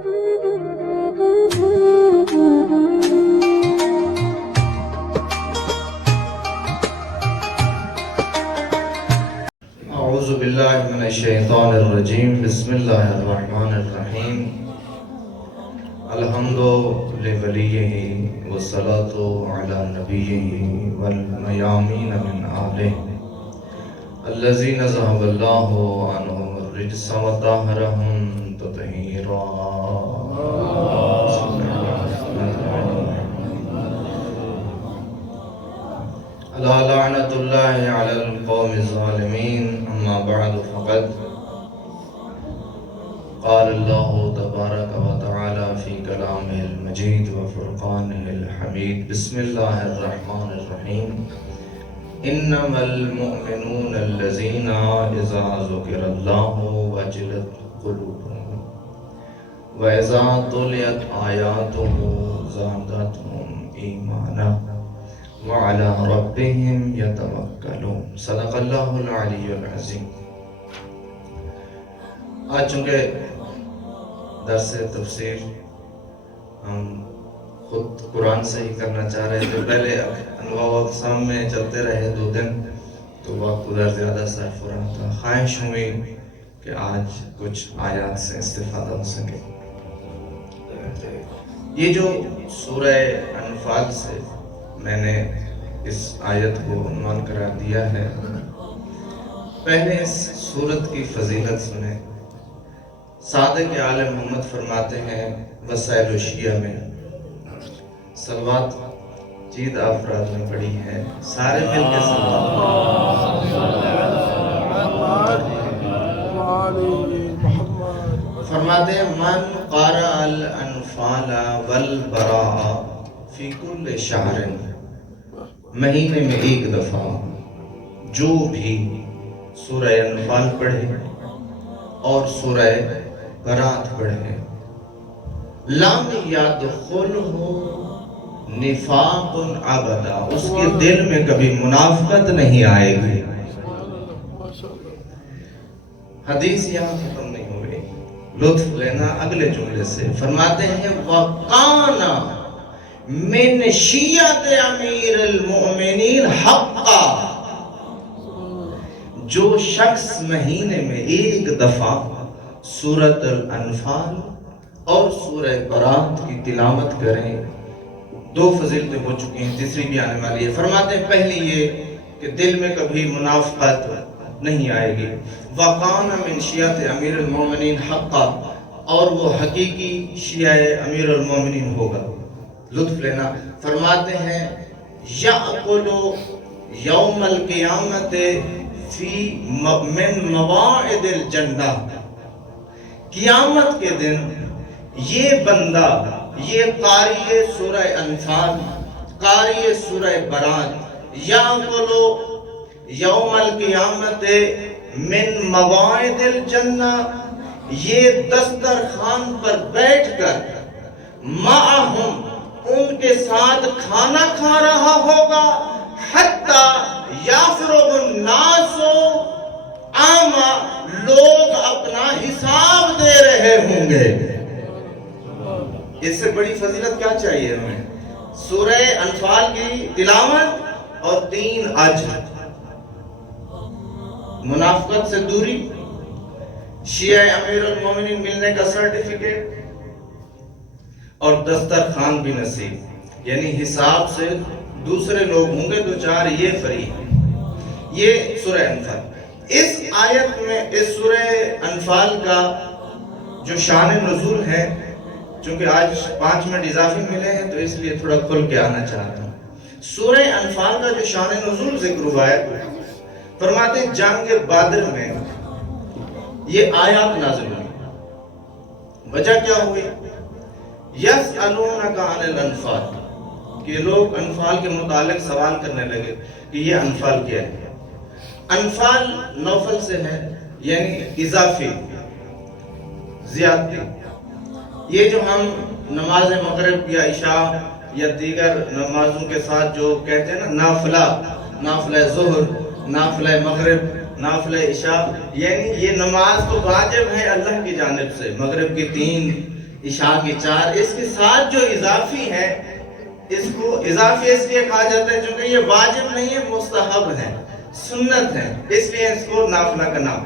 اعوذ باللہ من الشیطان الرجیم بسم اللہ الرحمن الرحیم الحمد لولیہ والصلاة علی نبیہ والمیامین من آلہ الذین ذہب اللہ عنہم الرجس وطہرہم تطہیرا لا لعنت اللہ علی القوم الظالمین اما بعد فقد قال اللہ تبارک و تعالی فی کلامہ المجید و فرقانہ الحمید بسم اللہ الرحمن الرحیم انما المؤمنون الذین اذا ذکر اللہ وجلت قلوبهم واذا تلیت آیاتہ زادتہم ایمانا وعلى ربهم يتوکلون صدق اللہ العلی العظیم۔ آج چونکہ درس تفسیر ہم خود قرآن سے ہی کرنا چاہ رہے تھے، پہلے انواع و اقسام میں چلتے رہے 2 دن تو وقت ادھر زیادہ صرف ہو رہا تھا، خواہش ہوئی کہ آج کچھ آیات سے استفادہ ہو سکے۔ یہ جو سورہ انفال سے میں نے اس آیت کو عنوان قرار دیا ہے، پہلے اس سورت کی فضیلت سنیں۔ صادق آل محمد فرماتے ہیں وسائل الشیعہ میں صلوات چید افراد میں پڑھی ہے، سارے مل کے فرماتے ہیں من قارأ الانفال والبراء فی کل شہر، مہینے میں 1 دفعہ جو بھی سورہ انفال پڑھے اور سورہ برات پڑھے، لم یدخلہ نفاق ابدا، اس کے دل میں کبھی منافقت نہیں آئے گی۔ حدیث یہاں ختم نہیں ہوئی، لطف لینا اگلے جملے سے۔ فرماتے ہیں وَقَانَ من شیعت امیر المؤمنین حقا، جو شخص مہینے میں 1 دفعہ سورۃ الانفال اور سورہ برات کی تلاوت کریں، 2 فضیلتیں ہو چکی ہیں، تیسری بھی آنے والی ہے۔ فرماتے ہیں پہلی یہ کہ دل میں کبھی منافقت نہیں آئے گی، وَقَانَ مِن شیعت امیر المؤمنین حقا، اور وہ حقیقی شیعہ امیر المؤمنین ہوگا۔ لطف لینا۔ فرماتے ہیں یأکل یوم القیامت فی من مواعد الجنہ، قیامت کے دن یہ بندہ، یہ قاری سورہ انفال، قاری سورہ برات، یأکل یوم القیامت من مواعد الجنہ، یہ دسترخوان پر بیٹھ کر معہم، ان کے ساتھ کھانا کھا رہا ہوگا، حتی یافرغ الناس عاما، لوگ اپنا حساب دے رہے ہوں گے۔ اس سے بڑی فضیلت کیا چاہیے ہمیں؟ سورہ انفال کی تلاوت اور 3 اجر، منافقت سے دوری، شیعہ امیر المومنین ملنے کا سرٹیفکیٹ، اور دسترخوان بھی نصیب، یعنی حساب سے دوسرے لوگ ہوں گے 2-4، یہ فری ہے۔ یہ سورہ انفال۔ اس آیت میں اس سورہ انفال کا جو شان نزول ہے، چونکہ آج 5 منٹ اضافی ملے ہیں تو اس لیے تھوڑا کھل کے آنا چاہتا ہوں۔ سورہ انفال کا جو شان نزول ذکر ہوا ہے، فرماتے ہیں جنگ بدر میں یہ آیات نازل ہوئی۔ وجہ کیا ہوئی؟ یسألونک عن الانفال، کہ لوگ انفال کے متعلق سوال کرنے لگے کہ یہ انفال کیا ہے۔ انفال نوفل سے ہے، یعنی اضافی، زیادتی۔ یہ جو ہم نماز مغرب یا عشاء یا دیگر نمازوں کے ساتھ جو کہتے ہیں نا نافلہ ظہر، نافلہ مغرب، نافلہ عشاء، یعنی یہ نماز تو واجب ہے اللہ کی جانب سے، مغرب کی 3، عشاء کی 4، اس کے ساتھ جو اضافی ہے اس کو اضافی اس لیے کہا جاتا ہے چونکہ یہ واجب نہیں ہے، مستحب ہے، سنت ہے، اس لیے اس کو نافلہ کا نام۔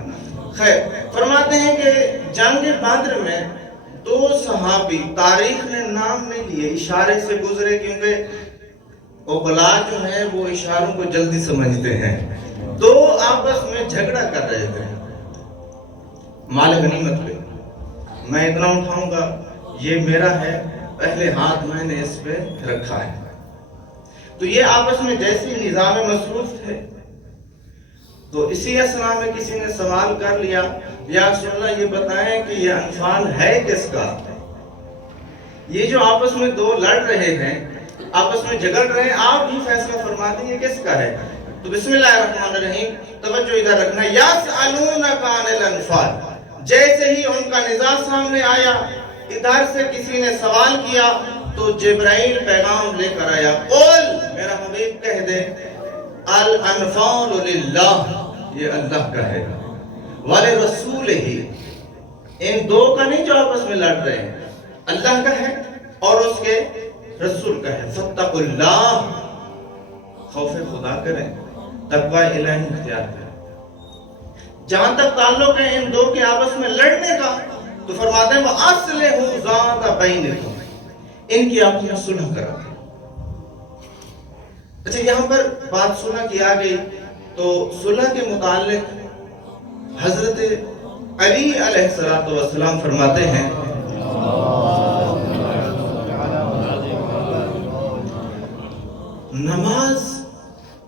خیر، فرماتے ہیں کہ جنگ بدر میں 2 صحابی تاریخ نے نام نہیں لیے، اشارے سے گزرے، کیونکہ عقلاء جو ہیں وہ اشاروں کو جلدی سمجھتے ہیں۔ 2 آپس میں جھگڑا کر رہے تھے مال غنیمت پہ، میں اتنا اٹھاؤں گا، یہ میرا ہے، پہلے ہاتھ میں نے اس پہ رکھا ہے۔ تو یہ آپس میں جیسی نظام مصروف تھے، تو اسی اسنا میں کسی نے سوال کر لیا، یا رسول اللہ یہ بتائیں کہ یہ انفال ہے کس کا؟ یہ جو آپس میں 2 لڑ رہے ہیں، آپس میں جھگڑ رہے ہیں، آپ ہی فیصلہ فرما دیں یہ کس کا ہے؟ تو بسم اللہ الرحمن الرحیم، توجہ ادھر رکھنا، یسألونک عن الانفال، جیسے ہی ان کا نزاع سامنے آیا، ادھر سے کسی نے سوال کیا تو جبرائیل پیغام لے کر آیا، قل، میرا حبیب کہہ دے، الانفال للہ، یہ اللہ کا ہے، ولرسولہ، ان 2 کا نہیں جو آپس میں لڑ رہے ہیں، اللہ کا ہے اور اس کے رسول کا ہے، فاتقوا اللہ، خوف خدا کریں، تقوی الہی اختیار کریں۔ جہاں تک تعلق ہے ان 2 کے آپس میں لڑنے کا، تو فرماتے ہیں وَأَصْلِحُوا ذَاتَ بَيْنِكُمْ، ان کی آپ میں صلح کرا۔ اچھا، یہاں پر بات صلح کی آ گئی، تو صلح کے متعلق حضرت علی علیہ السلام فرماتے ہیں، نماز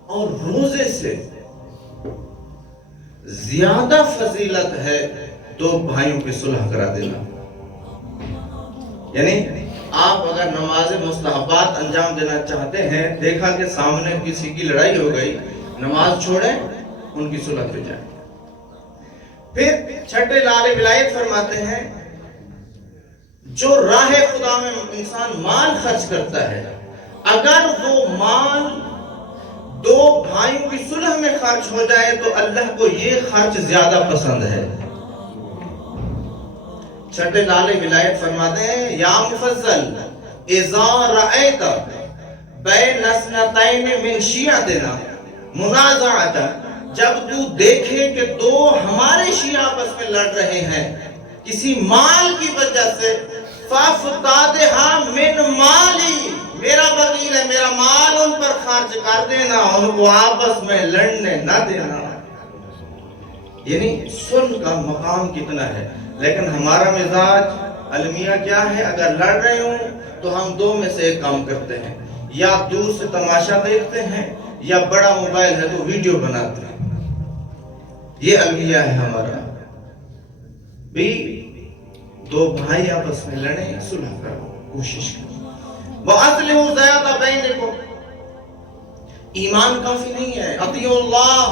اور روزے سے زیادہ فضیلت ہے 2 بھائیوں کی صلح کرا دینا۔ یعنی آپ اگر نماز مستحبات انجام دینا چاہتے ہیں، دیکھا کہ سامنے کسی کی لڑائی ہو گئی، نماز چھوڑیں، ان کی صلح پہ جائیں۔ پھر چھٹے لال ولایت فرماتے ہیں، جو راہ خدا میں انسان مال خرچ کرتا ہے، اگر وہ مال 2 بھائیوں کی صلح میں خرچ ہو جائے تو اللہ کو یہ خرچ زیادہ پسند ہے۔ چھٹے لال ولایت فرماتے ہیں، یا مفضل اذا رأیت بین اثنتین من شیعتنا منازعتا، جب تو دیکھے کہ 2 ہمارے شیعہ آپس میں لڑ رہے ہیں کسی مال کی وجہ سے، فَافْتَادِهَا مِن مَالِي، میرا وکیل ہے، میرا مال ان پر خرچ کر دینا، ان کو آپس میں لڑنے نہ دینا۔ یعنی صلح کا مقام کتنا ہے، لیکن ہمارا مزاج المیہ کیا ہے، اگر لڑ رہے ہوں تو ہم 2 میں سے ایک کام کرتے ہیں، یا دور سے تماشا دیکھتے ہیں، یا بڑا موبائل ہے تو ویڈیو بناتے ہیں۔ یہ المیہ ہے ہمارا۔ بھی 2 بھائی آپس میں لڑیں، صلح کرو، کوشش کرو۔ وَأَصْلِحُوا ذَاتَ بَيْنِكُمْ، ایمان کافی نہیں ہے، اطیعوا اللہ،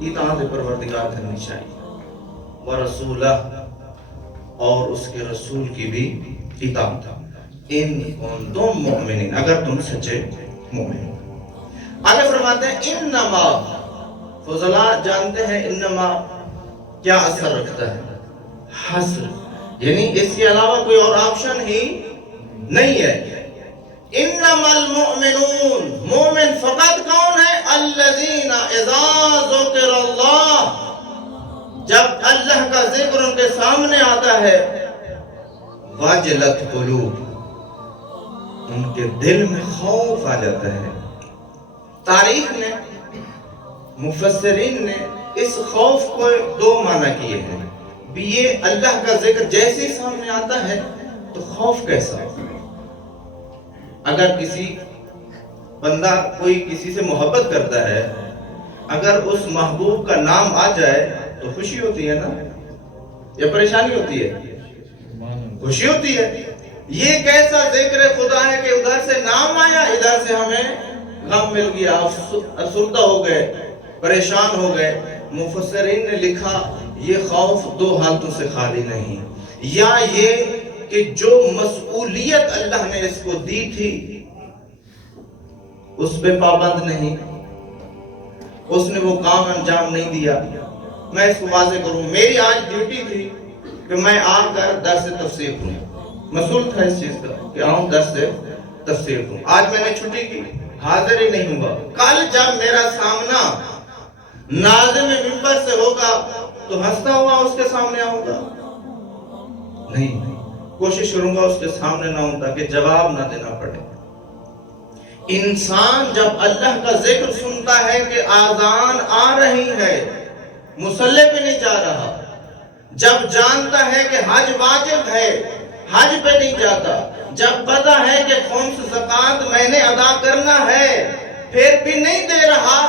اطاعت پروردگار کرنی چاہیے، وَرَسُولَهُ، اور اس کے رسول کی بھی اطاعت، ان کنتم مؤمنین، اگر تم سچے مومن ہو۔ آگے فرماتے ہیں، انما، فضلاء جانتے ہیں انما کیا اثر رکھتا ہے، حصر، یعنی اس کے علاوہ کوئی اور آپشن ہی نہیں ہے۔ انما المؤمنون، مومن فقط کون ہے، الذین اذا ذکر اللہ، جب اللہ کا ذکر ان کے سامنے آتا ہے، وجلت قلوب، ان کے دل میں خوف آ جاتا ہے۔ تاریخ نے، مفسرین نے اس خوف کو 2 معنی کیے ہیں، بھی یہ اللہ کا ذکر جیسے ہی سامنے آتا ہے تو خوف کیسا ہوتا ہے۔ اگر کسی بندہ کوئی کسی سے محبت کرتا ہے، اگر اس محبوب کا نام آ جائے تو خوشی ہوتی ہے نا، یا پریشانی ہوتی ہے؟ خوشی ہوتی ہے۔ یہ کیسا ذکر خدا ہے کہ ادھر سے نام آیا، ادھر سے ہمیں غم مل گیا، افسردہ ہو گئے، پریشان ہو گئے۔ مفسرین نے لکھا یہ خوف 2 حالتوں سے خالی نہیں، یا یہ کہ جو مسئولیت اللہ نے اس کو دی تھی اس پہ پابند نہیں، اس نے وہ کام انجام نہیں دیا۔ میں اس کو واضح کروں، میری آج ڈیوٹی تھی، کہ میں آ کر درس تفسیر دوں. مسئول تھا اس چیز کا کہ آؤں درس تفسیر دوں. آج میں نے چھٹی کی، حاضر ہی نہیں ہوا. کل جب میرا سامنا ناظم منبر سے ہوگا تو ہنستا ہوا اس کے سامنے آؤں گا؟ نہیں، کوشش کروں گا اس کے سامنے نہ ہوں تاکہ جواب نہ دینا پڑے. انسان جب اللہ کا ذکر سنتا ہے کہ آذان آ رہی ہے، مصلی پہ نہیں جا رہا، جب جانتا ہے کہ حج واجب ہے، حج پہ نہیں جاتا، جب پتہ ہے کہ خمس زکوٰۃ میں نے ادا کرنا ہے، پھر بھی نہیں دے رہا،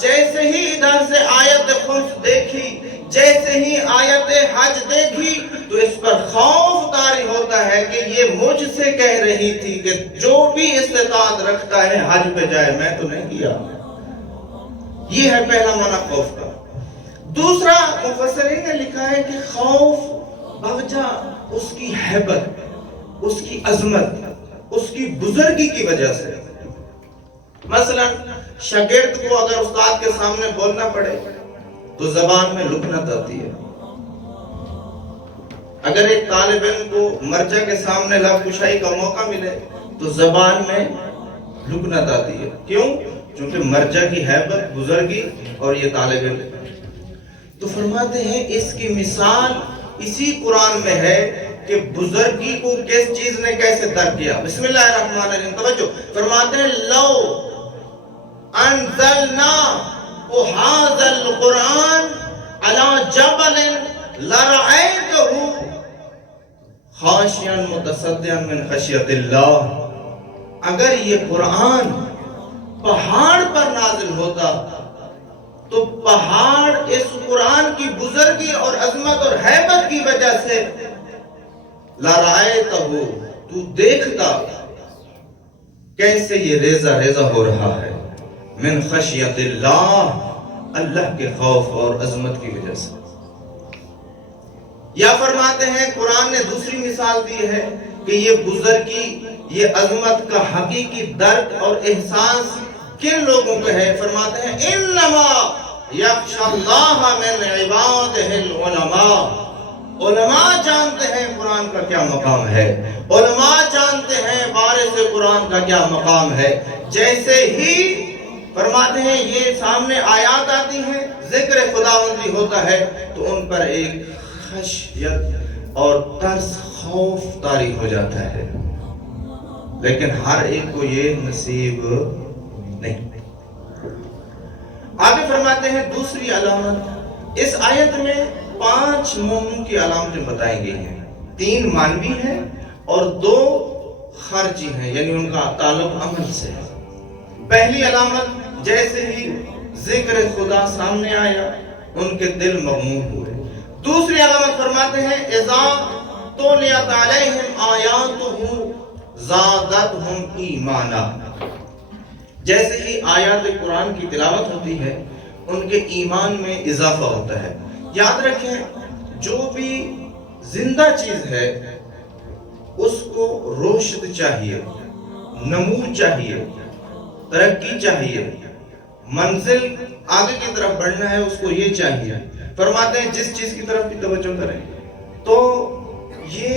جیسے ہی ادھر سے آیت خمس دیکھی، جیسے ہی آیت حج دیکھی تو اس پر خوف طاری ہوتا ہے کہ یہ مجھ سے کہہ رہی تھی کہ جو بھی استطاعت رکھتا ہے حج پہ جائے، میں تو نہیں کیا. یہ ہے پہلا معنی خوف کا. دوسرا مفسرین نے لکھا ہے کہ خوف بوجہ اس کی ہیبت، اس کی عظمت، اس کی بزرگی کی وجہ سے. مثلا شاگرد کو اگر استاد کے سامنے بولنا پڑے تو زبان میں لکنت آتی ہے. اگر ایک طالب علم کو مرجع کے سامنے لب کشائی کا موقع ملے تو زبان میں لکنت آتی ہے. کیوں؟ چونکہ مرجع کی ہیبت، بزرگی اور یہ طالب علم. تو فرماتے ہیں اس کی مثال اسی قرآن میں ہے کہ بزرگی کو کس چیز نے کیسے درک کیا. بسم اللہ الرحمن الرحیم. توجہ فرماتے ہیں لو انزلنا هذا القرآن على جبل لرأيته خاشعا متصدعا من خشیت اللہ. اگر یہ قرآن پہاڑ پر نازل ہوتا تو پہاڑ اس قرآن کی بزرگی اور عظمت اور ہیبت کی وجہ سے لرأيته تو دیکھتا کیسے یہ ریزہ ریزہ ہو رہا ہے. من خشیت اللہ، اللہ کے خوف اور عظمت کی وجہ سے. یا فرماتے ہیں قرآن نے دوسری مثال دی ہے کہ یہ بزرگی، یہ عظمت کا حقیقی درک اور احساس کن لوگوں کو ہے. فرماتے ہیں انما یخشی اللہ من عبادہ العلماء. علماء جانتے ہیں قرآن کا کیا مقام ہے، علماء جانتے ہیں وارث قرآن کا کیا مقام ہے. جیسے ہی فرماتے ہیں یہ سامنے آیات آتی ہیں، ذکر خداوندی ہوتا ہے تو ان پر ایک خشیت اور ترس، خوف طاری ہو جاتا ہے. لیکن ہر ایک کو یہ نصیب نہیں. آگے فرماتے ہیں دوسری علامت. اس آیت میں 5 مومن کی علامتیں بتائی گئی ہیں. 3 مانوی ہیں اور 2 خارجی ہیں، یعنی ان کا تعلق عمل سے ہے. پہلی علامت جیسے ہی ذکر خدا سامنے آیا ان کے دل مغموم ہوئے. دوسری علامت فرماتے ہیں اذا تلیت علیہم آیاتہ زادتہم ایمانا. جیسے ہی آیات قرآن کی تلاوت ہوتی ہے ان کے ایمان میں اضافہ ہوتا ہے. یاد رکھیں جو بھی زندہ چیز ہے اس کو رشد چاہیے، نمو چاہیے، ترقی چاہیے، منزل آگے کی طرف بڑھنا ہے، اس کو یہ چاہیے. فرماتے ہیں جس چیز کی طرف بھی توجہ کریں تو یہ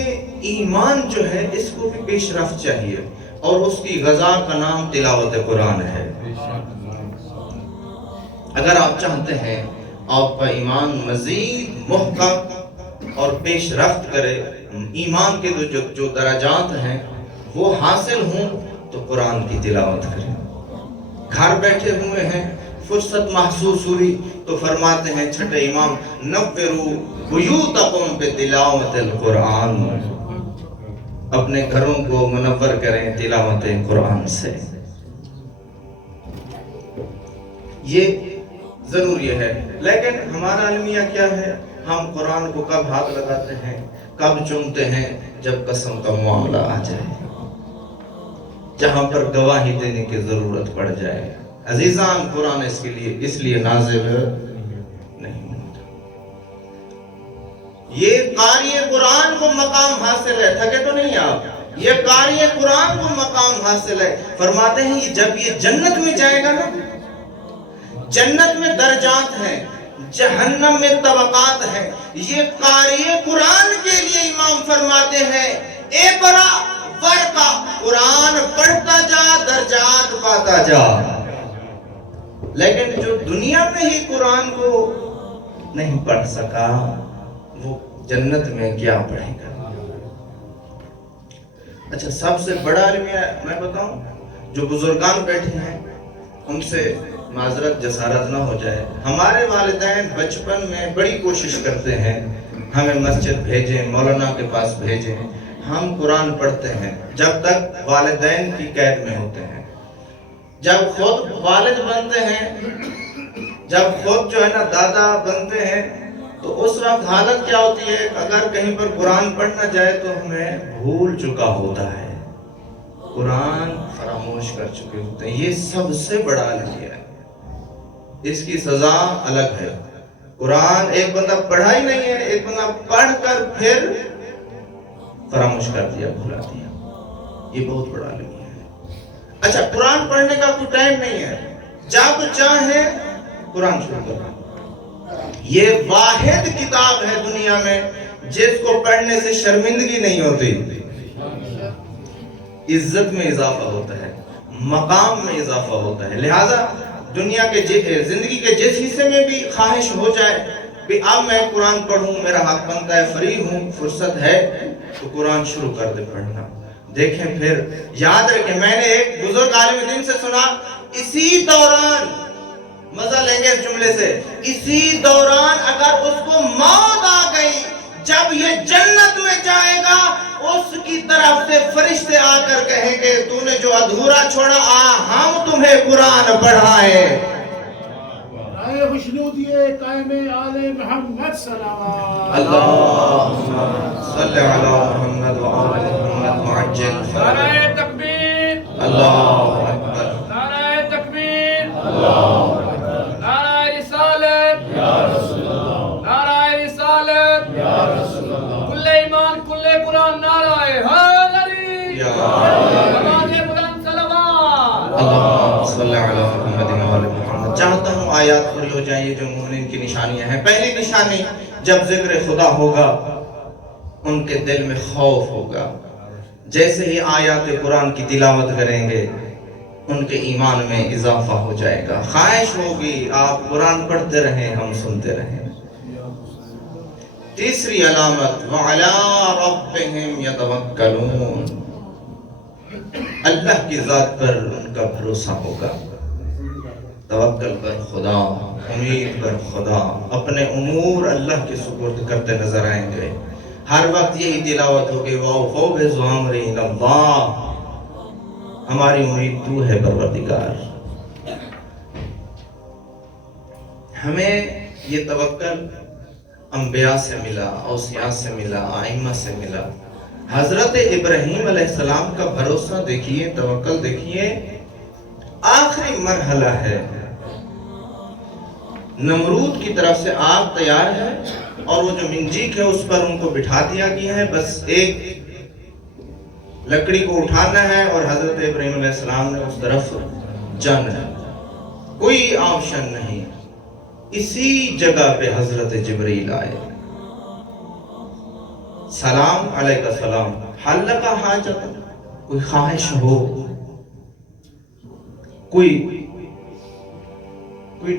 ایمان جو ہے اس کو بھی پیش رفت چاہیے، اور اس کی غذا کا نام تلاوت قرآن ہے. اگر آپ چاہتے ہیں آپ کا ایمان مزید محکم اور پیش رفت کرے، ایمان کے جو درجات ہیں وہ حاصل ہوں تو قرآن کی تلاوت کریں. گھر بیٹھے ہوئے ہیں، فرصت محسوس ہوئی تو فرماتے ہیں چھٹے امام نوروا بیوتکم بتلاوت القرآن. اپنے گھروں کو منور کریں تلاوت قرآن سے. یہ ضروری ہے. لیکن ہمارا المیہ کیا ہے؟ ہم قرآن کو کب ہاتھ لگاتے ہیں، کب چومتے ہیں؟ جب قسم کا معاملہ آ جائے، جہاں پر گواہی دینے کی ضرورت پڑ جائے. عزیزان قرآن اس لیے نازل نہیں ہوتا. یہ قاری قرآن کو مقام حاصل ہے. تھکے تو نہیں آپ؟ یہ قاری قرآن کو مقام حاصل ہے. فرماتے ہیں جب یہ جنت میں جائے گا نا، جنت میں درجات ہیں. جہنم میں طبقات ہیں. یہ قاری قرآن کے لیے امام فرماتے ہیں اقرا ورقا، قرآن پڑھتا جا درجات پاتا جا. لیکن جو دنیا میں ہی قرآن کو نہیں پڑھ سکا وہ جنت میں کیا پڑھے گا؟ اچھا، سب سے بڑا المیہ میں بتاؤں، جو بزرگان بیٹھے ہیں ان سے معذرت جسارت نہ ہو جائے. ہمارے والدین بچپن میں بڑی کوشش کرتے ہیں ہمیں مسجد بھیجیں، مولانا کے پاس بھیجیں. ہم قرآن پڑھتے ہیں جب تک والدین کی قید میں ہوتے ہیں. جب خود والد بنتے ہیں، جب خود جو ہے نا دادا بنتے ہیں، تو اس وقت حالت کیا ہوتی ہے؟ اگر کہیں پر قرآن پڑھنا جائے تو ہمیں بھول چکا ہوتا ہے، قرآن فراموش کر چکے ہوتے ہیں. یہ سب سے بڑا المیہ ہے، اس کی سزا الگ ہے. قرآن ایک بندہ پڑھا ہی نہیں ہے، ایک بندہ پڑھ کر پھر فراموش کر دیا، بھولا دیا، یہ بہت بڑا المیہ ہے. اچھا، قرآن پڑھنے کا کوئی ٹائم نہیں ہے، جب چاہے قرآن شروع کرو. یہ واحد کتاب ہے دنیا میں جس کو پڑھنے سے شرمندگی نہیں ہوتی، عزت میں اضافہ ہوتا ہے، مقام میں اضافہ ہوتا ہے. لہذا دنیا کے زندگی کے جس حصے میں بھی خواہش ہو جائے کہ اب میں قرآن پڑھوں، میرا حق بنتا ہے، فری ہوں، فرصت ہے، تو قرآن شروع کر دے پڑھنا. دیکھیں پھر یاد رکھیں، میں نے ایک بزرگ عالم دین سے سنا، اسی دوران، مزہ لیں گے اس جملے سے، اسی دوران اگر اس کو موت آ گئی، جب یہ جنت میں جائے گا، اس کی طرف سے فرشتے آ کر کہیں گے تو نے جو ادھورا چھوڑا، ہم تمہیں قرآن پڑھائیں. آئے خوشنودیے قائم آل محمد سلام. اللہم صلی علی محمد و آل محمد معجل نعرہ تکبیر، اللہ اکبر، نعرہ تکبیر، نعرہ رسالت، نعرہ رسالت، کل ایمان کل قرآن، نعرہ حیدری، آواز بلند صلوات. اللہم صلی علی محمد و آل محمد. چاہتا ہوں آیات پوری ہو جائیں. یہ جو مومنین کی نشانیاں ہیں، پہلی نشانی، جب ذکر خدا ہوگا ان کے دل میں خوف ہوگا. جیسے ہی آیات قرآن کی تلاوت کریں گے ان کے ایمان میں اضافہ ہو جائے گا. خواہش ہوگی آپ قرآن پڑھتے رہیں، ہم سنتے رہیں. تیسری علامت، وَعَلَىٰ رَبِّهِمْ يَتَوَكَّلُونَ، اللہ کی ذات پر ان کا بھروسہ ہوگا. توکل پر خدا، امید پر خدا، اپنے امور اللہ کے سپرد کرتے نظر آئیں گے. ہر وقت یہی تلاوت ہوگی، وَأَوْفَوْا بِالْأَمْرِ إِلَى اللَّهِ، ہماری امید تو ہے پروردگار. ہمیں یہ توکل انبیاء سے ملا، اوصیاء سے ملا، ائمہ سے ملا. حضرت ابراہیم علیہ السلام کا بھروسہ دیکھیے، توکل دیکھیے. آخری مرحلہ ہے، نمرود کی طرف سے آگ تیار ہے اور وہ جو منجیک ہے اس پر ان کو بٹھا دیا گیا ہے، بس ایک لکڑی کو اٹھانا ہے اور حضرت ابراہیم علیہ السلام نے اس طرف جانا ہے. کوئی آپشن نہیں. اسی جگہ پہ حضرت جبریل آئے. سلام علیکہ السلام، حلق حاجت، کوئی خواہش ہو، کوئی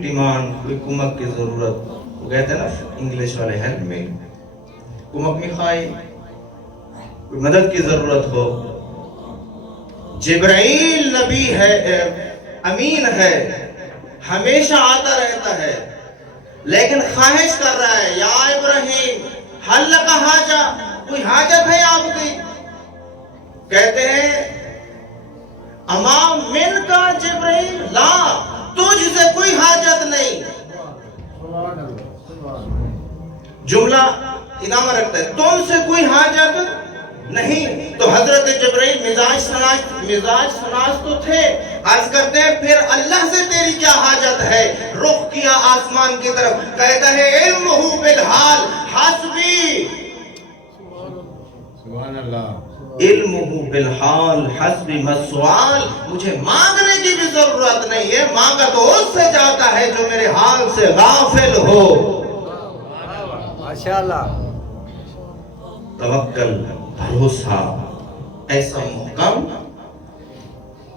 ڈیمانڈ، کوئی کمک کی ضرورت، وہ کہتے ہیں نا انگلش والے، ہیلپ میں، کمک میں خواہی، کوئی مدد کی ضرورت ہو. جبرائیل نبی ہے، امین ہے، ہمیشہ آتا رہتا ہے، لیکن خواہش کر رہا ہے، یا ابراہیم حل کا حاجہ، کوئی حاجت ہے آپ کی؟ کہتے ہیں اما من کا جبرائیل، لا، تجھ سے کوئی حاجت نہیں. جملہ ادامہ رکھتا ہے، تم سے کوئی حاجت نہیں. تو حضرت جبرائیل مزاج سناس تو تھے. عرض کرتے ہیں پھر اللہ سے تیری کیا حاجت ہے؟ رخ کیا آسمان کی طرف، کہتا ہے علمہ بالحال حسبی، علمہ بالحال حسب مسوال، مجھے مانگنے کی بھی ضرورت نہیں ہے، مانگا تو اس سے جاتا ہے جو میرے حال سے غافل ہو۔ ماشاءاللہ۔ توکل، بھروسہ ایسا محکم،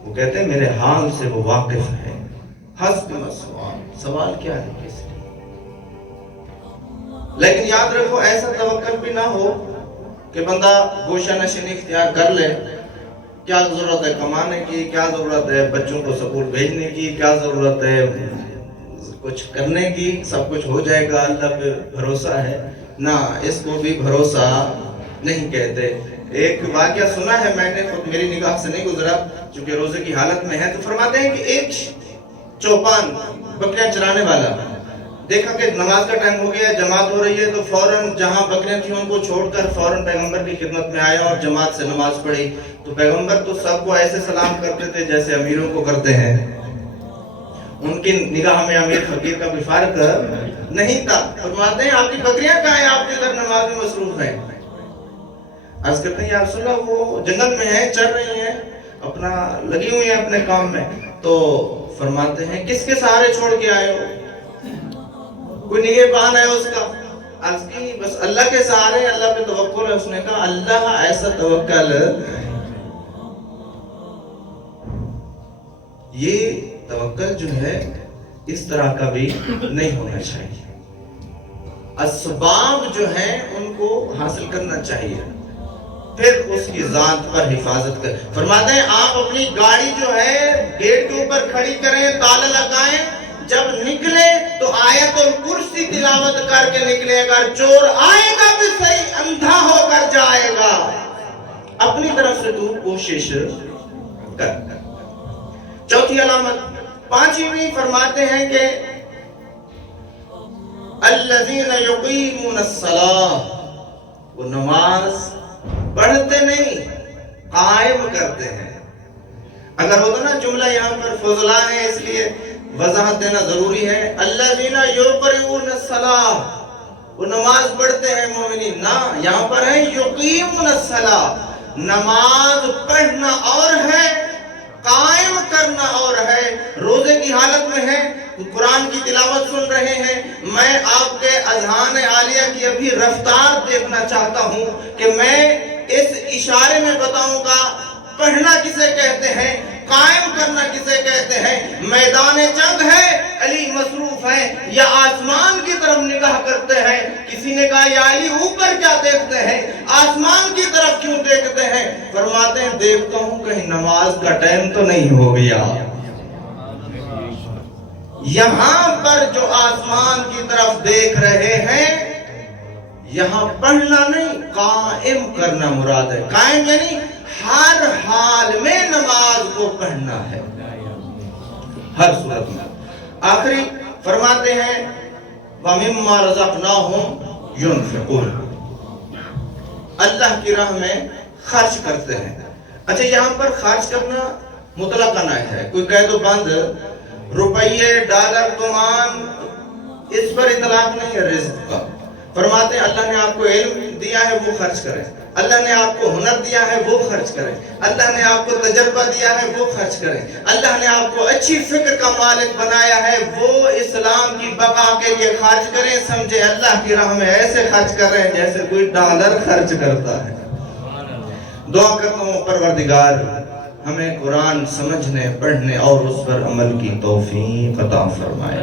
وہ کہتے ہیں میرے حال سے وہ واقف ہے۔ حسب مسوال، سوال کیا ہے کس لیے؟ لیکن یاد رکھو ایسا توکل بھی نہ ہو کہ بندہ گوشہ نشینی اختیار کر لے، کیا ضرورت ہے کمانے کی، کیا ضرورت ہے بچوں کو سکول بھیجنے کی، کیا ضرورت ہے کچھ کرنے کی، سب کچھ ہو جائے گا، اللہ پہ بھروسہ ہے۔ نہ، اس کو بھی بھروسہ نہیں کہتے۔ ایک واقعہ سنا ہے میں نے، خود میری نگاہ سے نہیں گزرا چونکہ روزے کی حالت میں ہے، تو فرماتے ہیں کہ ایک چوپان بکریاں چرانے والا دیکھا کہ نماز کا ٹائم ہو گیا، جماعت ہو رہی ہے، تو فوراً جہاں بکریاں تھیں ان کو چھوڑ کر فوراً پیغمبر کی خدمت میں آیا اور جماعت سے نماز پڑھی۔ تو پیغمبر تو سب کو ایسے سلام کرتے تھے جیسے امیروں کو کرتے ہیں، ان کی نگاہ میں امیر فقیر کا کوئی فرق نہیں تھا۔ فرماتے ہیں آپ کی بکریاں کہاں ہیں؟ آپ کے گھر نماز میں مصروف ہیں۔ عرض کرتے ہیں یا رسول اللہ وہ جنگل میں ہیں، چل رہی ہیں، اپنا لگی ہوئی ہیں اپنے کام میں۔ تو فرماتے ہیں کس کے سہارے چھوڑ کے آئے ہو؟ کوئی نگہبان ہے اس کا؟ عرض کی بس اللہ کے سہارے، اللہ پہ توکل ہے۔ اس نے کہا اللہ ایسا توکل، یہ توکل جو ہے اس طرح کا بھی نہیں ہونا چاہیے۔ اسباب جو ہیں ان کو حاصل کرنا چاہیے، پھر اس کی ذات پر حفاظت کر۔ فرماتے ہیں آپ اپنی گاڑی جو ہے گیٹ کے اوپر کھڑی کریں، تالا لگائیں، جب نکلے تو آیت الکرسی تلاوت کر کے نکلے، اگر چور آئے گا بھی صحیح، اندھا ہو کر جائے گا، اپنی طرف سے تو کوشش کر۔ چوتھی علامت، پانچویں فرماتے ہیں کہ الذین یقیمون الصلاۃ، وہ نماز پڑھتے نہیں، قائم کرتے ہیں۔ اگر ہوتا نا جملہ یہاں پر فضلہ ہے اس لیے وضاحت دینا ضروری ہے۔ الذین یقیمون الصلاۃ، وہ نماز پڑھتے ہیں مومنین، نہ یہاں پر ہے یقیمون الصلاۃ، نماز پڑھنا اور ہے، قائم کرنا اور ہے۔ روزے کی حالت میں ہے، قرآن کی تلاوت سن رہے ہیں، میں آپ کے اذہان عالیہ کی ابھی رفتار دیکھنا چاہتا ہوں کہ میں اس اشارے میں بتاؤں گا پڑھنا کسے کہتے ہیں، قائم کرنا کسے کہتے ہیں۔ میدان جنگ ہے، علی مصروف ہیں یا آسمان کی طرف نگاہ کرتے ہیں؟ کسی نے کہا یا علی اوپر کیا دیکھتے ہیں، آسمان کی طرف کیوں دیکھتے ہیں؟ فرماتے ہیں دیکھتا ہوں کہیں نماز کا ٹائم تو نہیں ہو گیا۔ یہاں پر جو آسمان کی طرف دیکھ رہے ہیں، یہاں پڑھنا نہیں قائم کرنا مراد ہے۔ قائم یعنی ہر حال میں نماز کو پڑھنا ہے، ہر صورت میں۔ آخری فرماتے ہیں وَمِمَّا رَزَقْنَاهُمْ يُنْفِقُونَ، اللہ کی راہ میں خرچ کرتے ہیں۔ اچھا یہاں پر خرچ کرنا مطلقاً ہے، کوئی قید و بند روپیے ڈالر تومان اس پر اطلاق نہیں ہے رزق کا۔ فرماتے ہیں اللہ نے آپ کو علم دیا ہے وہ خرچ کریں، اللہ نے آپ کو ہنر دیا ہے وہ خرچ کریں، اللہ نے آپ کو تجربہ دیا ہے وہ خرچ کریں، اللہ نے آپ کو اچھی فکر کا مالک بنایا ہے وہ اسلام کی بقا کے لیے خرچ کریں۔ سمجھے اللہ کی راہ میں ایسے خرچ کر رہے ہیں جیسے کوئی ڈالر خرچ کرتا ہے۔ دعا کرتا ہوں پروردگار ہمیں قرآن سمجھنے، پڑھنے اور اس پر عمل کی توفیق عطا فرمائے۔